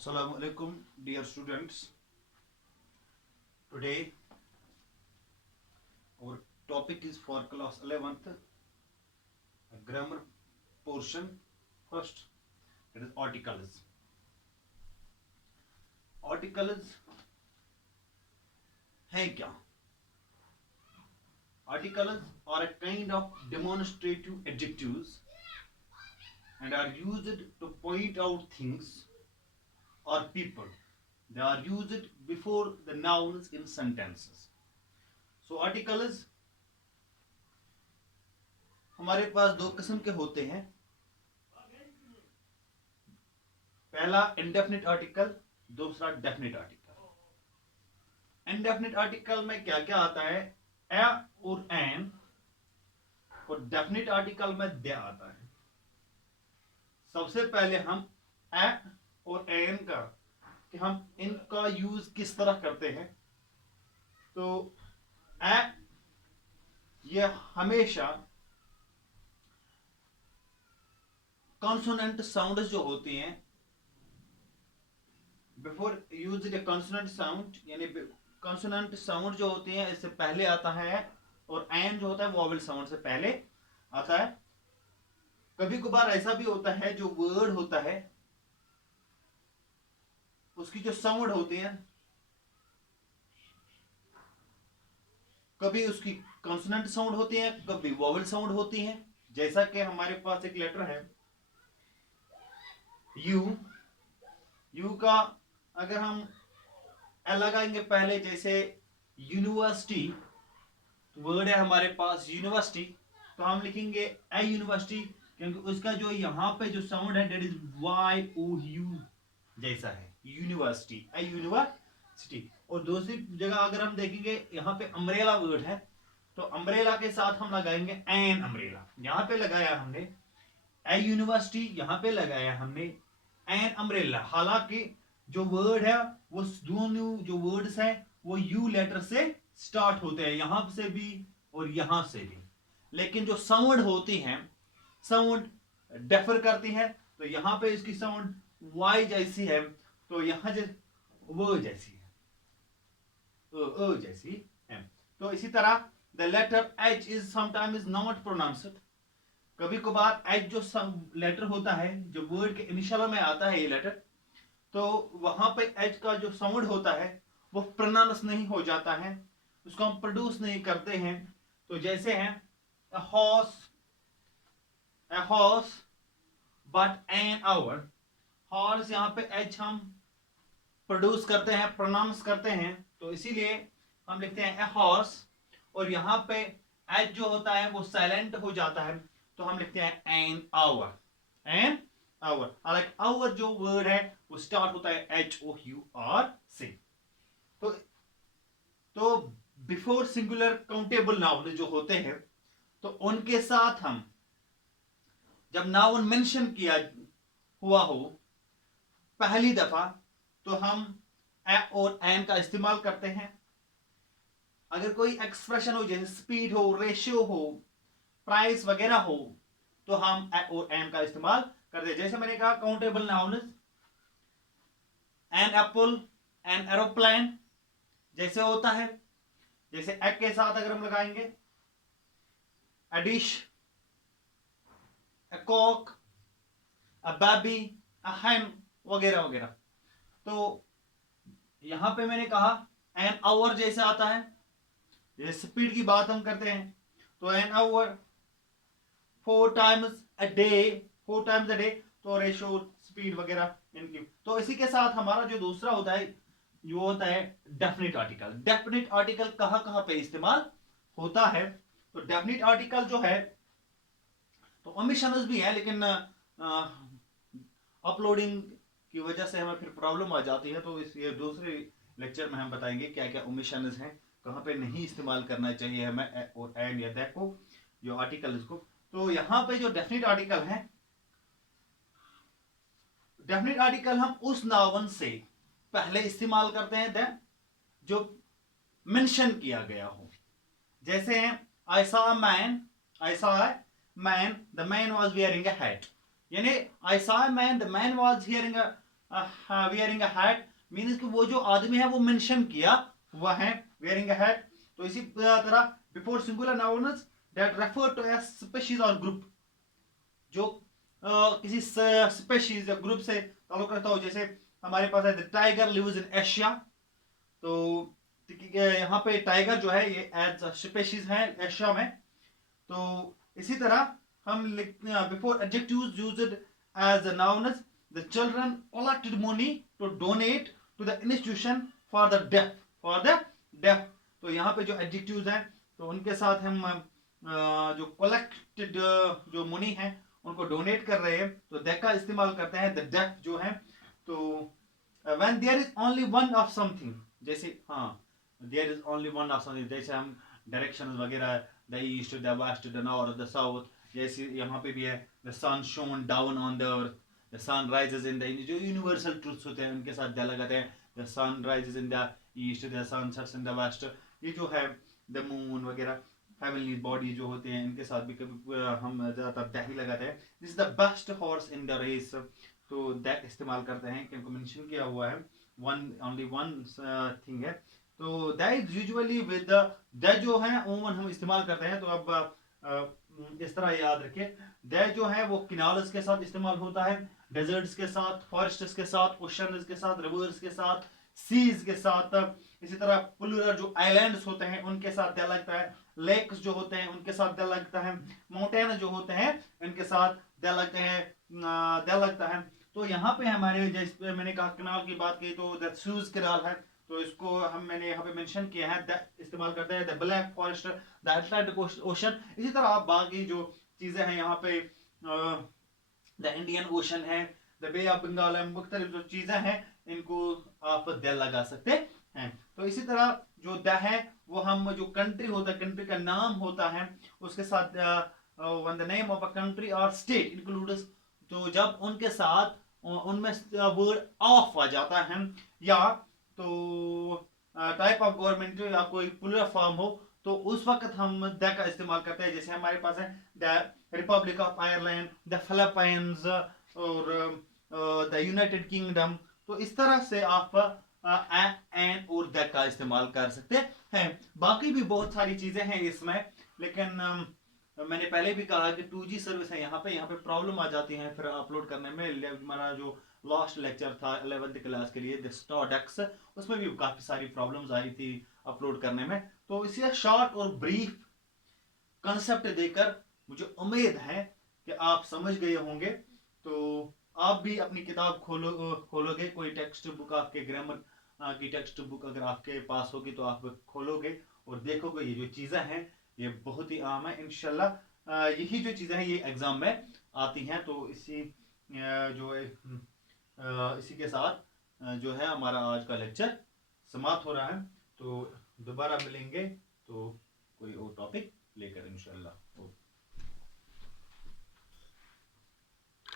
Assalamu alaikum, dear students. Today our topic is for class 11th, grammar portion. First, it is articles. Articles हैं क्या? Articles are a kind of demonstrative adjectives and are used to point out things or people. They are used before the nouns in sentences. So articles हमारे पास दो किस्म के होते हैं. पहला indefinite article, दूसरा डेफिनिट आर्टिकल. इंडेफिनिट आर्टिकल में क्या क्या आता है? ए और एन. और डेफिनिट आर्टिकल में दे आता है. सबसे पहले हम ए और एन का कि हम इनका यूज किस तरह करते हैं. तो ए ये हमेशा कॉन्सोनेंट साउंड जो होती हैं, बिफोर यूज ए कॉन्सोनेंट साउंड, यानी कॉन्सोनेंट साउंड जो होती हैं इससे पहले आता है, और एन जो होता है वोवेल साउंड से पहले आता है. कभी कभार ऐसा भी होता है जो वर्ड होता है उसकी जो साउंड होती है, कभी उसकी कॉन्सोनेंट साउंड होती है, कभी वोवेल साउंड होती है. जैसा कि हमारे पास एक लेटर है यू. यू का अगर हम ए लगाएंगे पहले, जैसे यूनिवर्सिटी वर्ड है हमारे पास यूनिवर्सिटी, तो हम लिखेंगे ए यूनिवर्सिटी, क्योंकि उसका जो यहाँ पे जो साउंड है that is Y O U जैसा है, यूनिवर्सिटी, ए यूनिवर्सिटी. और दूसरी जगह अगर हम देखेंगे यहाँ पे अम्ब्रेला वर्ड है, तो अम्ब्रेला के साथ हम लगाएंगे एन अम्ब्रेला. यहाँ पे लगाया हमने ए यूनिवर्सिटी, यहाँ पे लगाया हमने एन अम्ब्रेला. हालांकि जो वर्ड है वो दोनों जो वर्ड्स हैं वो यू लेटर से स्टार्ट होते हैं, यहां से भी और यहां से भी. लेकिन जो साउंड होती हैं, साउंड डिफर करती है. तो यहां पे इसकी साउंड वाई जैसी है, तो यहां वो जैसी है, ओ जैसी है. तो इसी तरह the letter H is sometime is not pronounced. कभी कभार एच जो लेटर होता है, जो वर्ड के इनिशियल में आता है ये लेटर, तो वहां पे एच का जो साउंड होता है वो प्रोनाउंस नहीं हो जाता है, उसको हम प्रोड्यूस नहीं करते हैं. तो जैसे हैं a horse but an hour. Horse यहाँ पे एच हम प्रोड्यूस करते हैं, प्रोनाउंस करते हैं, तो इसीलिए हम लिखते हैं ए हॉर्स. और यहाँ पे एच जो होता है वो साइलेंट हो जाता है, तो हम लिखते हैं एन आवर. An hour. हालांकि आवर जो वर्ड है वो स्टार्ट होता है एच ओ यू आर से. तो बिफोर सिंगुलर काउंटेबल नाउन जो होते हैं, तो उनके साथ हम जब नाउन मेंशन किया हुआ हो पहली दफा, तो हम ए और एन का इस्तेमाल करते हैं. अगर कोई एक्सप्रेशन हो, जैसे स्पीड हो, रेशियो हो, प्राइस वगैरह हो, तो हम ए और एन का इस्तेमाल करते हैं. जैसे मैंने कहा countable noun, an apple, an aeroplane जैसे होता है. जैसे एग के साथ अगर हम लगाएंगे a dish, a cock, a baby, a hen वगैरह वगैरह. तो यहां पे मैंने कहा एन आवर जैसे आता है. जैसे स्पीड की बात हम करते हैं, तो an hour, 4 times a day, 4 times a day, तो रेशो स्पीड वगैरह इनकी. तो इसी के साथ हमारा जो दूसरा होता है जो होता है डेफिनिट आर्टिकल. डेफिनिट आर्टिकल कहां कहां पे इस्तेमाल होता है? तो डेफिनिट आर्टिकल जो है, तो ओमिशंस भी है, लेकिन अपलोडिंग की वजह से हमें फिर प्रॉब्लम आ जाती है. तो इस ये दूसरे लेक्चर में हम बताएंगे क्या क्या ओमिशंस हैं, कहां पे नहीं इस्तेमाल करना चाहिए हमें और एन या दैट को, जो आर्टिकल को. तो यहां पे जो डेफिनिट आर्टिकल है, डेफिनिट आर्टिकल हम उस नाउन से पहले इस्तेमाल करते हैं देन जो मेंशन किया गया हो. जैसे हैं I saw a man, I saw a man, the man was wearing a hat. यानी I saw a man, the man was hearing a wearing a hat means कि वो जो आदमी है वो मेंशन किया हुआ है wearing a hat। तो इसी तरह before singular nouns that refer to a species or group, जो किसी स्पेशीज या ग्रुप से ताल्लुक रखता हो। जैसे हमारे पास है the tiger lives in Asia, तो यहाँ पे टाइगर जो है ये एज स्पेशीज है एशिया में। तो इसी तरह हम before adjectives used as nouns the children collected money to donate to the institution for the deaf. तो यहाँ पे जो एडजेक्टिव्स हैं तो उनके साथ हम जो कलेक्टेड जो मनी है उनको डोनेट कर रहे हैं तो दैट का इस्तेमाल करते हैं द डेफ जो है। तो when there is only one of something, जैसे हाँ there is only one of something, जैसे हम डायरेक्शंस वगैरह the east the west the north the south, जैसे यहाँ पे भी है the sun shone down on the earth, the sun rises in the, जो यूनिवर्सल ट्रूथ्स होते हैं उनके साथ क्या लगाते हैं the sun rises in the east the sun sets in the waste. ये जो है द मून वगैरह हेवनली बॉडी जो होते हैं इनके साथ भी कभी हम ज़्यादातर दैट ही लगाते हैं। This is the best horse in the race, तो दैट इस्तेमाल करते हैं क्योंकि मेंशन किया हुआ है वन ओनली वन थिंग है। तो दैट यूजुअली विद दैट जो है ओमन हम इस्तेमाल करते हैं। तो अब इस तरह याद रखिए दैट जो है वो किनाल्स के साथ इस्तेमाल होता है, डेजर्ट्स के साथ, फॉरेस्ट्स के साथ, ओशंस के साथ, रिवर्स के साथ, सीज के साथ। इसी तरह पुलर जो आइलैंड्स होते हैं उनके साथ क्या लगता है, लेक्स जो होते हैं उनके साथ क्या लगता है, माउंटेन जो होते हैं इनके साथ क्या लगते हैं क्या लगता है। तो यहाँ पे हमारे जैसे मैंने कहा कनाल की बात की तो द सूज कनाल है, तो इसको हम मैंने यहाँ पे मेंशन किया है इस्तेमाल करते हैं the black forest the Atlantic ocean. इसी तरह आप बाकी जो चीजें हैं यहाँ पे द इंडियन ओशन है, द बे ऑफ बंगाल है, मुख्तलिफ जो चीजें हैं इनको आप द लगा सकते हैं। तो इसी तरह जो द है वो हम जो कंट्री होता है कंट्री का नाम होता है उसके साथ one the name of a country और स्टेट इंक्लूड्स, तो जब उनके साथ उनमें वर्ड ऑफ आ जाता है या तो टाइप ऑफ गवर्नमेंट या कोई प्लूरल फॉर्म हो तो उस वक्त हम द का इस्तेमाल करते हैं। जैसे हमारे पास है the Republic of Ireland, the Philippines और द यूनाइटेड किंगडम। तो इस तरह से आप एन और द का इस्तेमाल कर सकते हैं। बाकी भी बहुत सारी चीजें हैं इसमें, लेकिन मैंने पहले भी कहा कि 2G सर्विस है यहाँ पे प्रॉब्लम आ जाती है फिर अपलोड करने में। हमारा जो लास्ट लेक्चर था 11th क्लास के लिए द स्टॉडेक्स, उसमें भी काफी सारी प्रॉब्लम्स आई थी अपलोड करने में। तो इसे शॉर्ट और ब्रीफ कंसेप्ट देकर मुझे उम्मीद है कि आप समझ गए होंगे। तो आप भी अपनी किताब खोलोगे, कोई टेक्स्ट बुक आपके ग्रामर की टेक्स्ट बुक अगर आपके पास होगी तो आप खोलोगे और देखोगे ये जो चीज़ें हैं ये बहुत ही आम है। इंशाल्लाह यही जो चीज़ें हैं ये एग्ज़ाम में आती हैं। तो इसी के साथ जो है हमारा आज का लेक्चर समाप्त हो रहा है। तो दोबारा मिलेंगे तो कोई और टॉपिक लेकर इंशाल्लाह।